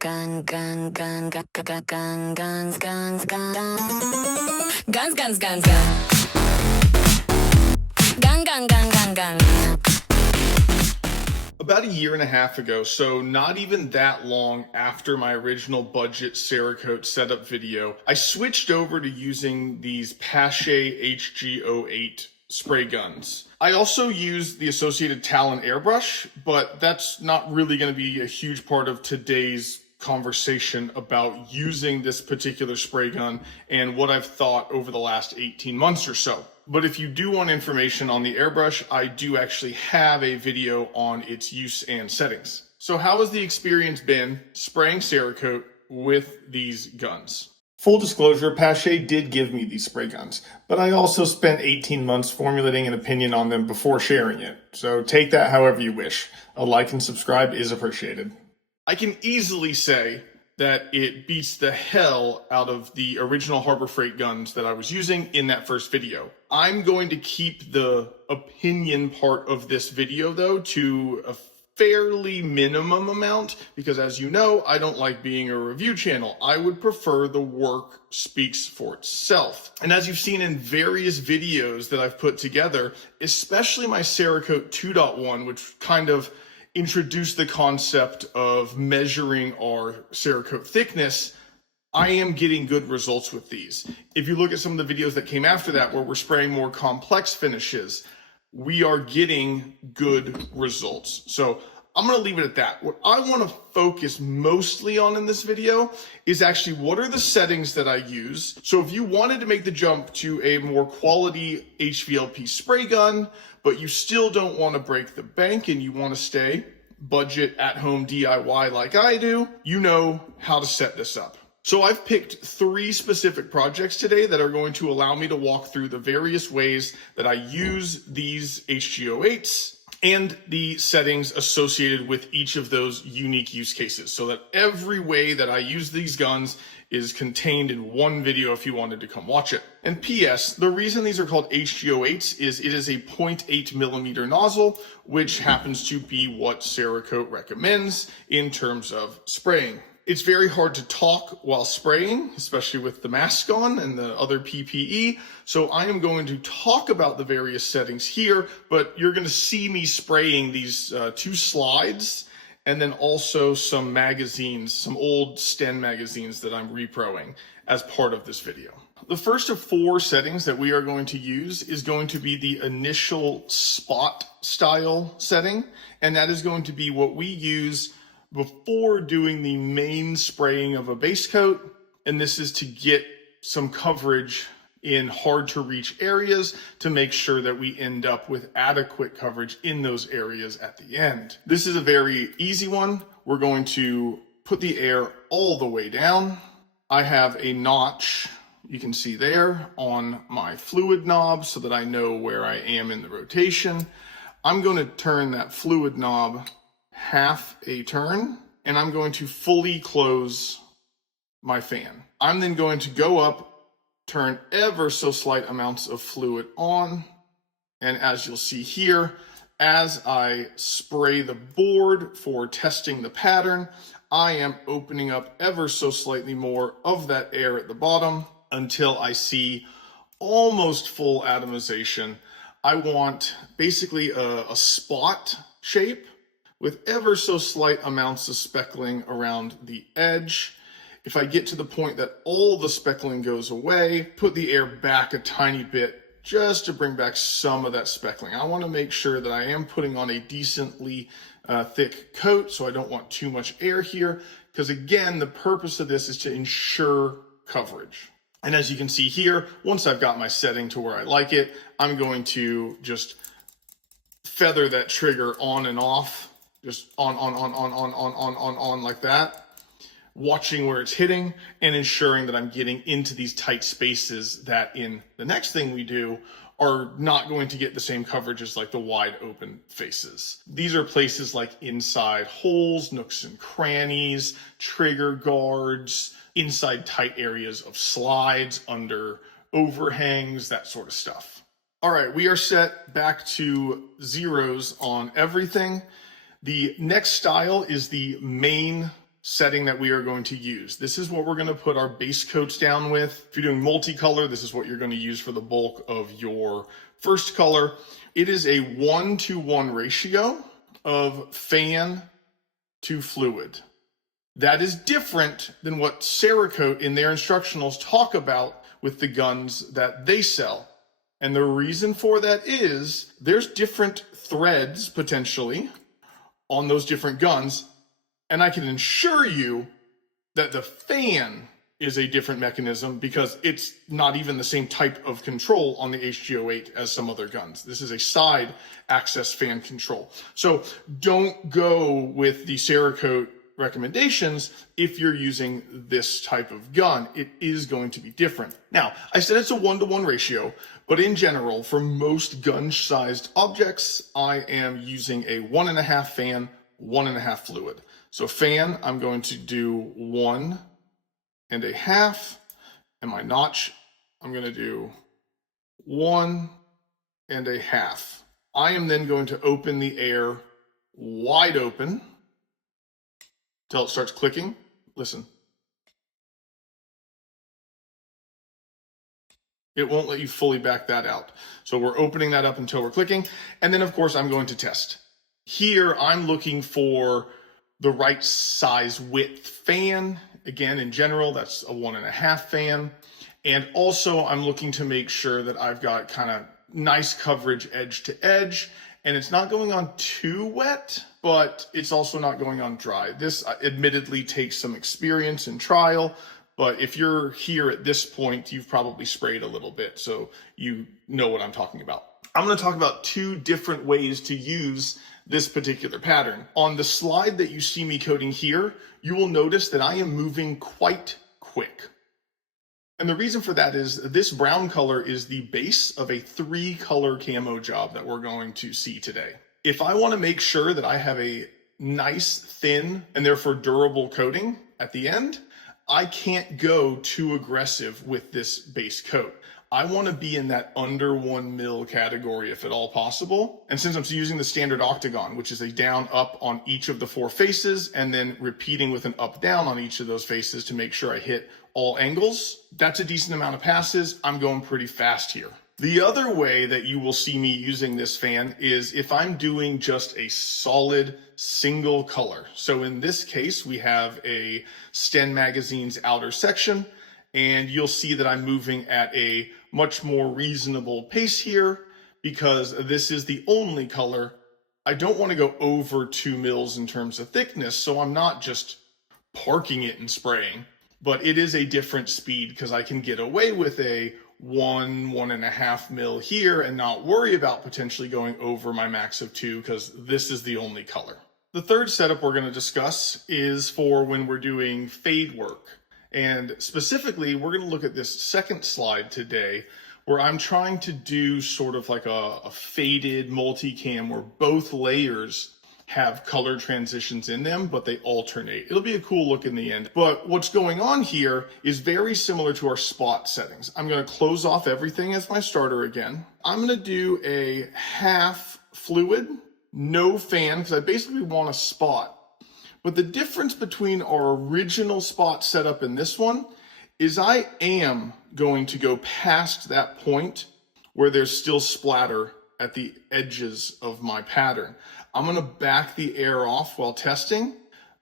Gun, gun, gun, gun, gun, gun, guns, guns, gun, guns, guns, guns, gun, gun, gun, gun, gun, gun. About a year and a half ago, so not even that long after my original budget Cerakote setup video, I switched over to using these Paasche HG-08 spray guns. I also use the associated Talon airbrush, but that's not really going to be a huge part of today's conversation about using this particular spray gun and what I've thought over the last 18 months or so. But if you do want information on the airbrush, I do actually have a video on its use and settings. So how has the experience been spraying Cerakote with these guns? Full disclosure, Paasche did give me these spray guns, but I also spent 18 months formulating an opinion on them before sharing it. So take that however you wish. A like and subscribe is appreciated. I can easily say that it beats the hell out of the original Harbor Freight guns that I was using in that first video. I'm going to keep the opinion part of this video though to a fairly minimum amount because, as you know, I don't like being a review channel. I would prefer the work speaks for itself. And as you've seen in various videos that I've put together, especially my Cerakote 2.1, which kind of introduced the concept of measuring our Cerakote thickness, I am getting good results with these. If you look at some of the videos that came after that where we're spraying more complex finishes, we are getting good results. So I'm going to leave it at that. What I want to focus mostly on in this video is actually what are the settings that I use. So if you wanted to make the jump to a more quality HVLP spray gun, but you still don't want to break the bank and you want to stay budget at home DIY like I do, you know how to set this up. So I've picked 3 specific projects today that are going to allow me to walk through the various ways that I use these HG-08s and the settings associated with each of those unique use cases so that every way that I use these guns is contained in one video if you wanted to come watch it. And PS, the reason these are called HG-08s is it is a 0.8 millimeter nozzle, which happens to be what Cerakote recommends in terms of spraying. It's very hard to talk while spraying, especially with the mask on and the other PPE. So I am going to talk about the various settings here, but you're going to see me spraying these 2 slides and then also some magazines, some old Sten magazines that I'm reproing as part of this video. The first of 4 settings that we are going to use is going to be the initial spot style setting, and that is going to be what we use before doing the main spraying of a base coat, and this is to get some coverage in hard to reach areas to make sure that we end up with adequate coverage in those areas at the end. This is a very easy one. We're going to put the air all the way down. I have a notch, you can see there, on my fluid knob so that I know where I am in the rotation. I'm going to turn that fluid knob half a turn, and I'm going to fully close my fan. I'm then going to go up, turn ever so slight amounts of fluid on, and as you'll see here, as I spray the board for testing the pattern, I am opening up ever so slightly more of that air at the bottom until I see almost full atomization. I want basically a spot shape with ever so slight amounts of speckling around the edge. If I get to the point that all the speckling goes away, put the air back a tiny bit just to bring back some of that speckling. I want to make sure that I am putting on a decently thick coat, so I don't want too much air here, because again, the purpose of this is to ensure coverage. And as you can see here, once I've got my setting to where I like it, I'm going to just feather that trigger on and off, just on like that, watching where it's hitting and ensuring that I'm getting into these tight spaces that in the next thing we do are not going to get the same coverage as like the wide open faces. These are places like inside holes, nooks and crannies, trigger guards, inside tight areas of slides, under overhangs, that sort of stuff. All right, we are set back to zeros on everything. The next style is the main setting that we are going to use. This is what we're going to put our base coats down with. If you're doing multicolor, this is what you're going to use for the bulk of your first color. It is a 1-to-1 ratio of fan to fluid. That is different than what Cerakote in their instructionals talk about with the guns that they sell. And the reason for that is there's different threads potentially on those different guns. And I can assure you that the fan is a different mechanism because it's not even the same type of control on the HG-08 as some other guns. This is a side access fan control. So don't go with the Cerakote recommendations if you're using this type of gun. It is going to be different. Now, I said it's a 1-to-1 ratio, but in general, for most gun-sized objects, I am using a 1.5 fan, 1.5 fluid. So fan, I'm going to do 1.5, and my notch, I'm going to do 1.5. I am then going to open the air wide open until it starts clicking. Listen. It won't let you fully back that out. So we're opening that up until we're clicking. And then of course I'm going to test. Here I'm looking for the right size width fan. Again, in general, that's a 1.5 fan. And also I'm looking to make sure that I've got kind of nice coverage edge to edge. And it's not going on too wet, but it's also not going on dry. This admittedly takes some experience and trial, but if you're here at this point, you've probably sprayed a little bit, so you know what I'm talking about. I'm going to talk about 2 different ways to use this particular pattern. On the slide that you see me coding here, you will notice that I am moving quite quick. And the reason for that is this brown color is the base of a 3-color camo job that we're going to see today. If I want to make sure that I have a nice, thin, and therefore durable coating at the end, I can't go too aggressive with this base coat. I want to be in that under 1 mil category if at all possible. And since I'm using the standard octagon, which is a down up on each of the 4 faces and then repeating with an up down on each of those faces to make sure I hit all angles, that's a decent amount of passes. I'm going pretty fast here. The other way that you will see me using this fan is if I'm doing just a solid single color. So in this case, we have a Sten magazine's outer section, and you'll see that I'm moving at a much more reasonable pace here because this is the only color. I don't want to go over 2 mils in terms of thickness, so I'm not just parking it and spraying, but it is a different speed because I can get away with a 1.5 mil here and not worry about potentially going over my max of 2 because this is the only color. The third setup we're going to discuss is for when we're doing fade work. And specifically, we're going to look at this second slide today where I'm trying to do sort of like a faded multicam where both layers have color transitions in them, but they alternate. It'll be a cool look in the end. But what's going on here is very similar to our spot settings. I'm going to close off everything as my starter again. I'm going to do a half fluid, no fan, because I basically want a spot. But the difference between our original spot setup and this one is I am going to go past that point where there's still splatter at the edges of my pattern. I'm going to back the air off while testing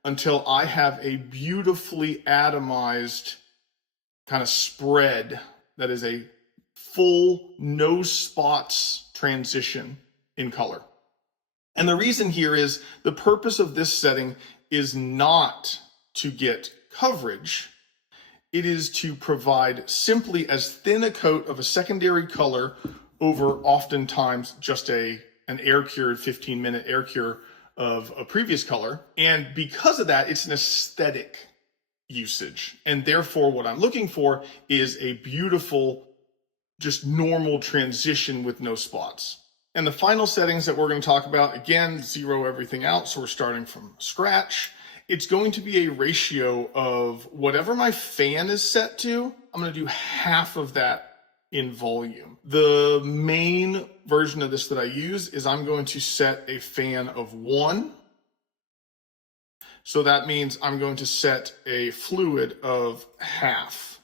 until I have a beautifully atomized kind of spread that is a full no spots transition in color. And the reason here is the purpose of this setting is not to get coverage. It is to provide simply as thin a coat of a secondary color over oftentimes just an air cured 15-minute air cure of a previous color. And because of that, it's an aesthetic usage. And therefore what I'm looking for is a beautiful, just normal transition with no spots. And the final settings that we're going to talk about, again, zero everything out. So we're starting from scratch. It's going to be a ratio of whatever my fan is set to. I'm going to do half of that in volume. The main version of this that I use is I'm going to set a fan of 1. So that means I'm going to set a fluid of half.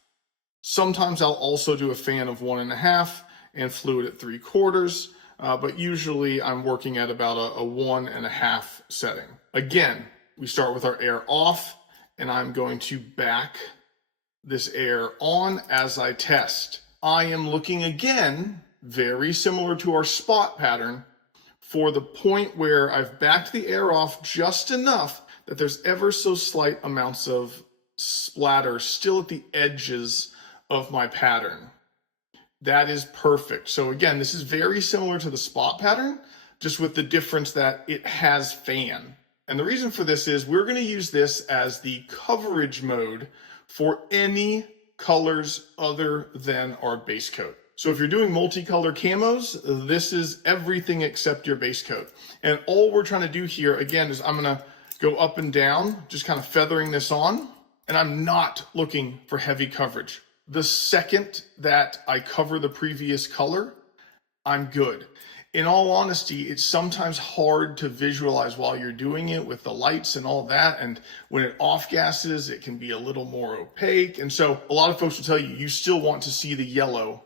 Sometimes I'll also do a fan of 1.5 and fluid at 3/4, but usually I'm working at about a 1.5 setting. Again, we start with our air off, and I'm going to back this air on as I test. I am looking again, very similar to our spot pattern, for the point where I've backed the air off just enough that there's ever so slight amounts of splatter still at the edges of my pattern. That is perfect. So again, this is very similar to the spot pattern, just with the difference that it has fan. And the reason for this is we're going to use this as the coverage mode for any colors other than our base coat. So if you're doing multicolor camos, this is everything except your base coat. And all we're trying to do here, again, is I'm going to go up and down, just kind of feathering this on. And I'm not looking for heavy coverage. The second that I cover the previous color, I'm good. In all honesty, it's sometimes hard to visualize while you're doing it with the lights and all that. And when it off gases, it can be a little more opaque. And so a lot of folks will tell you, you still want to see the yellow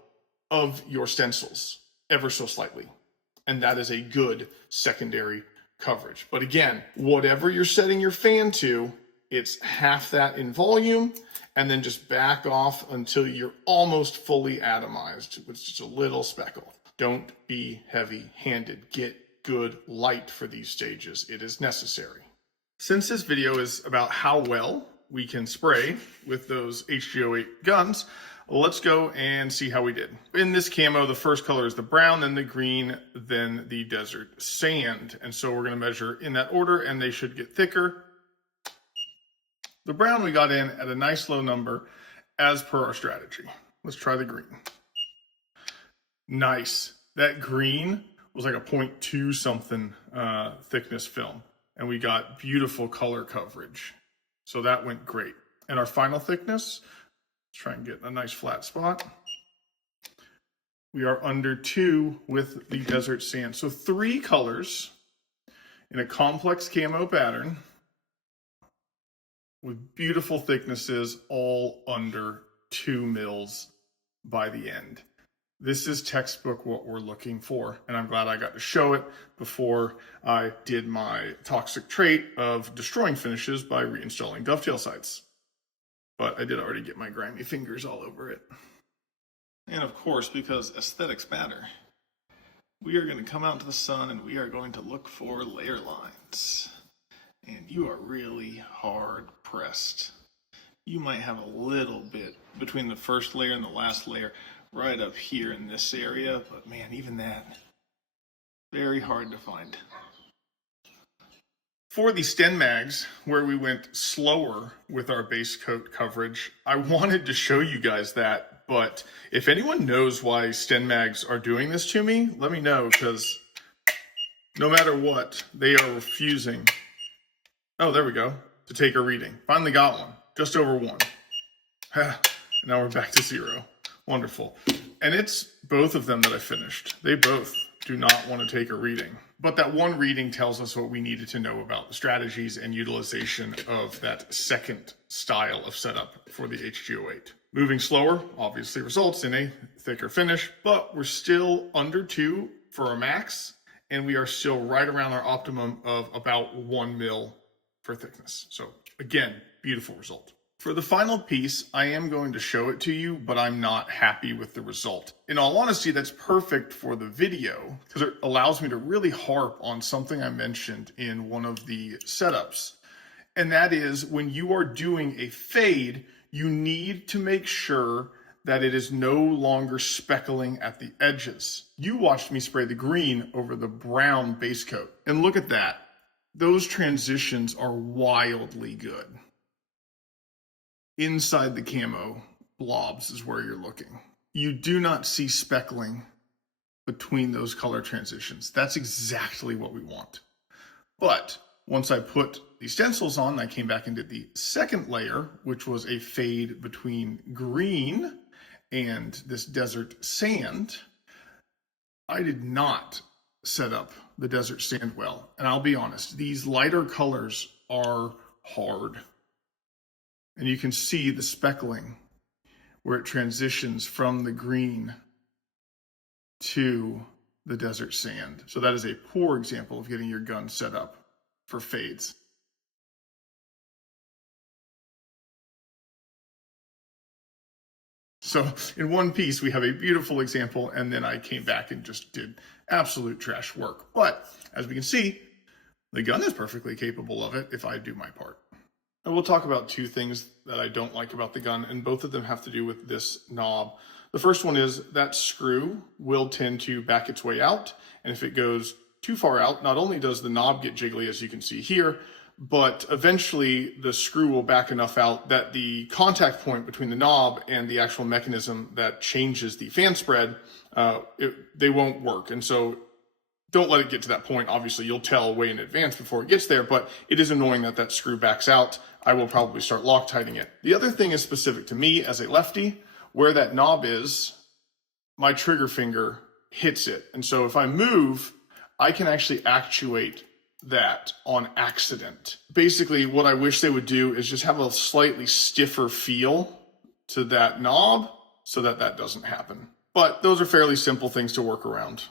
of your stencils ever so slightly. And that is a good secondary coverage. But again, whatever you're setting your fan to, it's half that in volume, and then just back off until you're almost fully atomized with just a little speckle. Don't be heavy-handed. Get good light for these stages. It is necessary. Since this video is about how well we can spray with those HG-08 guns, let's go and see how we did. In this camo, the first color is the brown, then the green, then the desert sand. And so we're going to measure in that order, and they should get thicker. The brown we got in at a nice low number as per our strategy. Let's try the green. Nice. That green was like a 0.2 something thickness film, and we got beautiful color coverage. So that went great. And our final thickness, let's try and get a nice flat spot. We are under 2 with the desert sand. So 3 colors in a complex camo pattern with beautiful thicknesses, all under 2 mils by the end. This is textbook what we're looking for, and I'm glad I got to show it before I did my toxic trait of destroying finishes by reinstalling dovetail sights. But I did already get my grimy fingers all over it. And of course, because aesthetics matter, we are going to come out into the sun and we are going to look for layer lines. And you are really hard pressed. You might have a little bit between the first layer and the last layer right up here in this area, but man, even that, very hard to find. For the Sten mags, where we went slower with our base coat coverage, I wanted to show you guys that, but if anyone knows why Sten mags are doing this to me, let me know, because no matter what, they are refusing. Oh, there we go, to take a reading. Finally got one, just over 1. Now we're back to 0. Wonderful. And it's both of them that I finished. They both do not want to take a reading. But that one reading tells us what we needed to know about the strategies and utilization of that second style of setup for the HG-08. Moving slower obviously results in a thicker finish, but we're still under 2 for our max, and we are still right around our optimum of about 1 mil for thickness. So again, beautiful result. For the final piece, I am going to show it to you, but I'm not happy with the result. In all honesty, that's perfect for the video because it allows me to really harp on something I mentioned in one of the setups. And that is when you are doing a fade, you need to make sure that it is no longer speckling at the edges. You watched me spray the green over the brown base coat, and look at that. Those transitions are wildly good. Inside the camo blobs is where you're looking. You do not see speckling between those color transitions. That's exactly what we want. But once I put the stencils on, I came back and did the second layer, which was a fade between green and this desert sand. I did not set up the desert sand well. And I'll be honest, these lighter colors are hard. And you can see the speckling where it transitions from the green to the desert sand. So that is a poor example of getting your gun set up for fades. So in one piece, we have a beautiful example, and then I came back and just did absolute trash work. But as we can see, the gun is perfectly capable of it if I do my part. I will talk about two things that I don't like about the gun, and both of them have to do with this knob. The first one is that screw will tend to back its way out, and if it goes too far out, not only does the knob get jiggly, as you can see here, but eventually the screw will back enough out that the contact point between the knob and the actual mechanism that changes the fan spread, they won't work. And so don't let it get to that point. Obviously, you'll tell way in advance before it gets there, but it is annoying that that screw backs out. I will probably start Loctiting it. The other thing is specific to me as a lefty. Where that knob is, my trigger finger hits it. And so if I move, I can actually actuate that on accident. Basically, what I wish they would do is just have a slightly stiffer feel to that knob so that that doesn't happen. But those are fairly simple things to work around.